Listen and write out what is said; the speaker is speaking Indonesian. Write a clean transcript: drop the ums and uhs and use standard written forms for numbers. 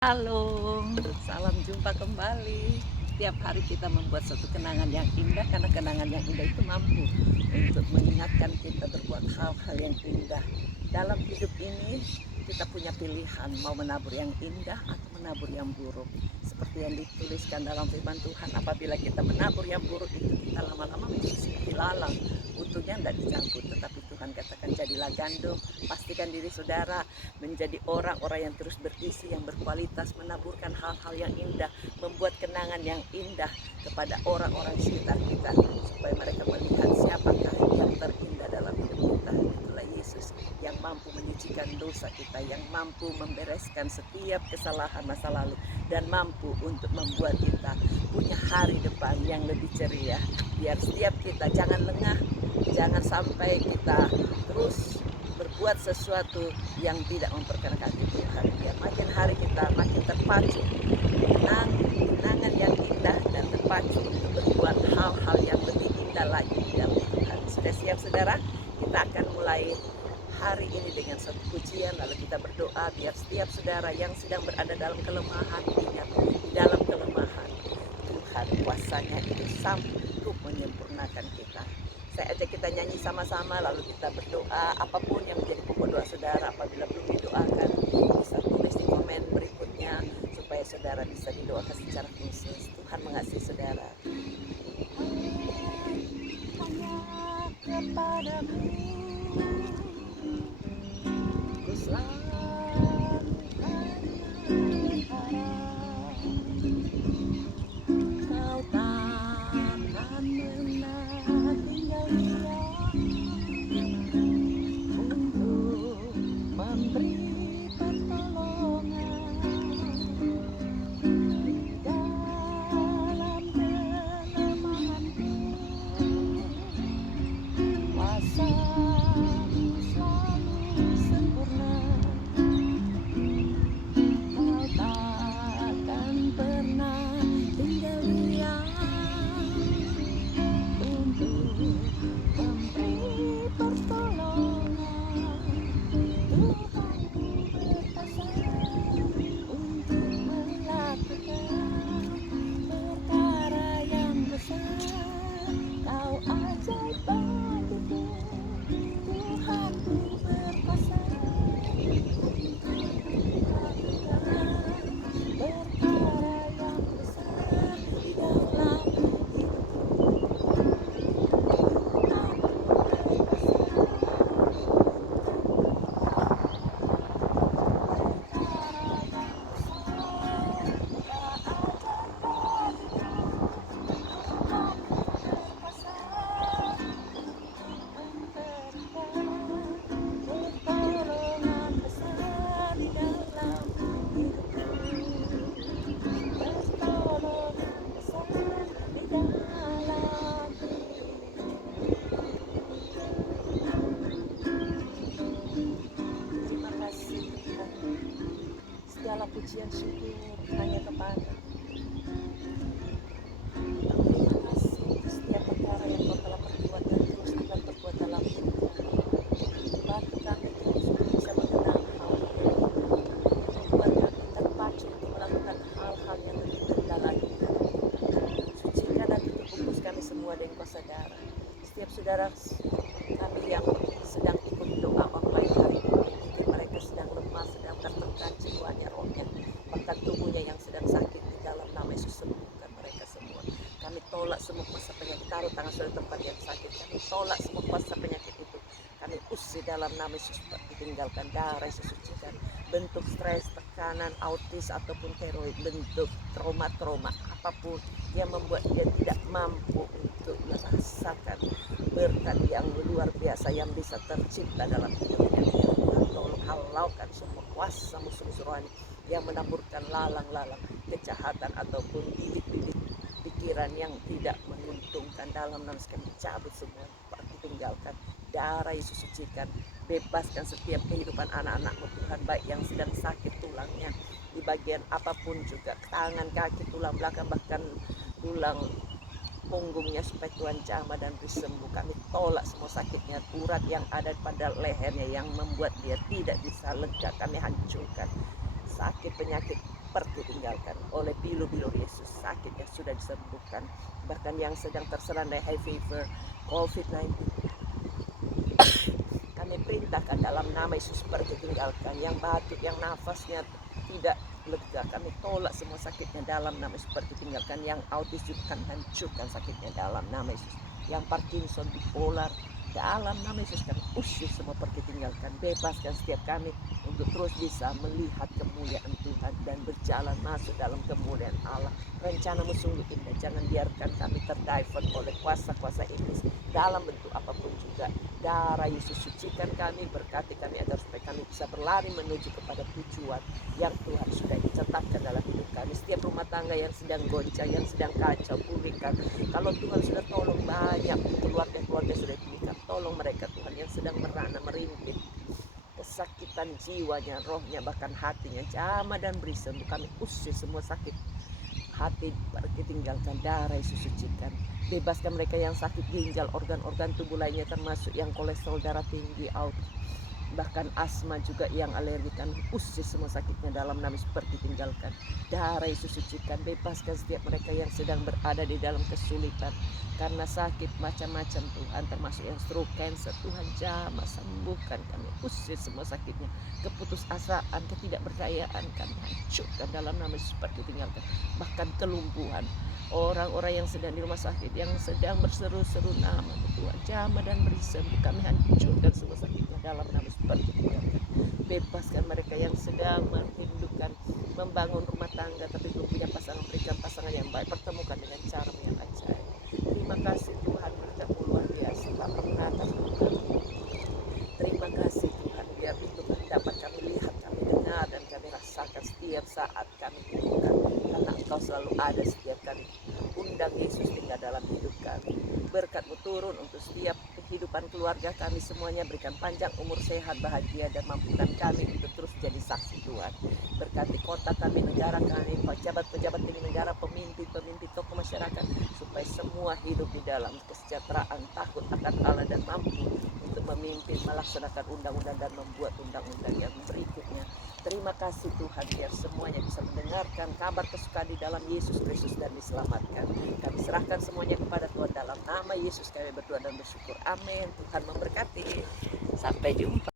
Halo, salam jumpa kembali. Tiap hari kita membuat suatu kenangan yang indah karena kenangan yang indah itu mampu untuk mengingatkan kita berbuat hal-hal yang indah. Dalam hidup ini kita punya pilihan mau menabur yang indah atau menabur yang buruk. Seperti yang dituliskan dalam firman Tuhan, apabila kita menabur yang buruk itu kita lama-lama menjadi seperti lalang. Untungnya tidak dicangkut, tetapi Tuhan katakan jadilah gandum. Pastikan diri saudara menjadi orang-orang yang terus berisi, yang berkualitas, menaburkan hal-hal yang indah, membuat kenangan yang indah kepada orang-orang sekitar kita, supaya mereka melihat siapakah yang terindah dalam hidup kita. Itulah Yesus yang mampu menyucikan dosa kita, yang mampu membereskan setiap kesalahan masa lalu, dan mampu untuk membuat kita punya hari depan yang lebih ceria. Biar setiap kita jangan lengah, jangan sampai kita terus berbuat sesuatu yang tidak memperkenan hati Tuhan. Biar makin hari kita makin terpacu kenangan yang indah dan terpacu untuk berbuat hal-hal yang lebih indah lagi di dalam Tuhan. Sudah siap saudara? Kita akan mulai hari ini dengan satu pujian, lalu kita berdoa biar setiap saudara yang sedang berada dalam kelemahan, ingat di dalam kelemahan Tuhan kuasanya itu sanggup menyempurnakan kita. Saya ajak kita nyanyi sama-sama, lalu kita berdoa. Apapun yang menjadi pokok doa saudara, apabila belum didoakan, bisa tulis di komen berikutnya supaya saudara bisa didoakan secara khusus. Tuhan mengasihi saudara. Hanya kepadamu ku selalu berharap, kau takkan pernah tinggal diam untuk memberi pertolongan dalam kelemahanku. Kuasa-Mu selalu sempurna, kau takkan pernah tinggal diam untuk memberi pertolongan. Tuhanku berkuasa untuk melakukan perkara yang besar. Kau ajaib bagiku, Tuhanku berkuasa untuk melakukan perkara yang besar di dalam hidupku. Pertolongan besar di dalam hidupku, pertolongan besar di dalam hidupku. Terima kasih Tuhan, segala pujian syukur hanya kepada. Terima kasih untuk setiap perkara yang Kau telah perbuat dan terus akan perbuat dalam hidup kami. Bantu kami terus untuk bisa mengenal hal-hal yang indah, membuat kami terpacu untuk melakukan hal-hal yang lebih indah lagi di dalam Tuhan. Sucikan dan tutup bungkus kami semua dengan kuasa darah. Setiap saudara kami yang sedang ikut doa online hari ini, mungkin mereka sedang lemah, sedang tertekan jiwanya, rohnya, bahkan tubuhnya yang sedang sakit, di dalam nama Yesus sembuhkan mereka semua. Kami tolak semua kuasa penyakit. Taruh tangan saudara tempat yang sakit. Kami tolak semua kuasa penyakit itu. Kami usir dalam nama Yesus, ditinggalkan darah Yesus, sucikan bentuk stres, tekanan, autis ataupun tiroid, bentuk trauma-trauma apapun yang membuat dia tidak mampu untuk merasakan berkat yang luar biasa yang bisa tercipta dalam hidupnya. Biar Tuhan tolong halaukan semua kuasa musuh-musuh rohani yang menaburkan lalang-lalang kejahatan ataupun bibit-bibit pikiran yang tidak menguntungkan. Dalam nama kami cabut semua, ditinggalkan darah Yesus, sucikan, bebaskan setiap kehidupan anak-anak-Mu Tuhan, baik yang sedang sakit tulangnya di bagian apapun juga, tangan, kaki, tulang belakang, bahkan tulang punggungnya, supaya Tuhan jamah dan beri sembuh. Kami tolak semua sakitnya, urat yang ada pada lehernya yang membuat dia tidak bisa lega, kami hancurkan. Sakit penyakit seperti tinggalkan oleh pilu-pilu Yesus. Sakit yang sudah disembuhkan, bahkan yang sedang terserandai high fever, COVID-19, kami perintahkan dalam nama Yesus pergi tinggalkan. Yang batuk, yang nafasnya tidak lega, kami tolak semua sakitnya dalam nama Yesus pergi tinggalkan. Yang autis juga kami hancurkan sakitnya dalam nama Yesus. Yang Parkinson, bipolar, dalam nama Yesus kami usir semua pergi tinggalkan. Bebaskan setiap kami untuk terus bisa melihat kemuliaan Tuhan dan berjalan masuk dalam kemuliaan Allah. Rencanamu sungguh indah, jangan biarkan kami terdivert oleh kuasa-kuasa iblis dalam bentuk apapun juga. Darah Yesus sucikan kami, berkati kami agar supaya kami bisa berlari menuju kepada tujuan yang Tuhan sudah ditetapkan dalam hidup kami. Setiap rumah tangga yang sedang goncang, yang sedang kacau, pulihkan. Kalau Tuhan sudah tolong banyak keluarga-keluarga sudah pulihkan, tolong mereka Tuhan yang sedang merana, merimpit, kesakitan jiwanya, rohnya, bahkan hatinya, jama dan berisi, untuk kami usir semua sakit hati, pergi tinggalkan. Darah Yesus sucikan. Bebaskan mereka yang sakit ginjal, organ-organ tubuh lainnya, termasuk yang kolesterol darah tinggi, bahkan asma juga, yang alergi, kami usir semua sakitnya dalam nama Yesus pergi tinggalkan. Darah Yesus sucikan. Bebaskan setiap mereka yang sedang berada di dalam kesulitan karena sakit macam-macam Tuhan, termasuk yang stroke, cancer. Tuhan jamah sembuhkan, kami usir semua sakitnya. Keputusasaan, ketidakberdayaan kami hancurkan dalam nama Yesus pergi tinggalkan. Bahkan kelumpuhan, orang-orang yang sedang di rumah sakit, yang sedang berseru-seru nama Tuhan, jamah dan beri sembuh, kami hancurkan semua sakitnya dalam nama Yesus pergi tinggalkan. Bebaskan mereka yang sedang merindukan membangun rumah tangga tapi belum punya pasangan, berikan pasangan yang baik, pertemukan dengan cara yang ajaib. Terima kasih Tuhan, berkat-Mu luar biasa, kami menatap Tuhan. Terima kasih Tuhan, biar itu dapat kami lihat, kami dengar, dan kami rasakan setiap saat kami butuhkan, karena Engkau selalu ada setiap kami undang Yesus tinggal dalam hidup kami. Berkat-Mu turun untuk setiap kehidupan keluarga kami semuanya, berikan panjang umur, sehat, bahagia, dan mampukan kami untuk terus jadi saksi Tuhan. Berkati kota kami, negara kami, pejabat-pejabat tinggi negara, pemimpin-pemimpin, tokoh masyarakat, supaya semua hidup di dalam kesejahteraan, takut akan Allah, dan mampu untuk memimpin, melaksanakan undang-undang, dan membuat undang-undang yang berikutnya. Terima kasih Tuhan, biar semuanya bisa mendengarkan kabar kesukaan di dalam Yesus Kristus dan diselamatkan. Kami serahkan semuanya kepada Tuhan, dalam nama Yesus kami berdoa dan bersyukur. Amin. Tuhan memberkati. Sampai jumpa.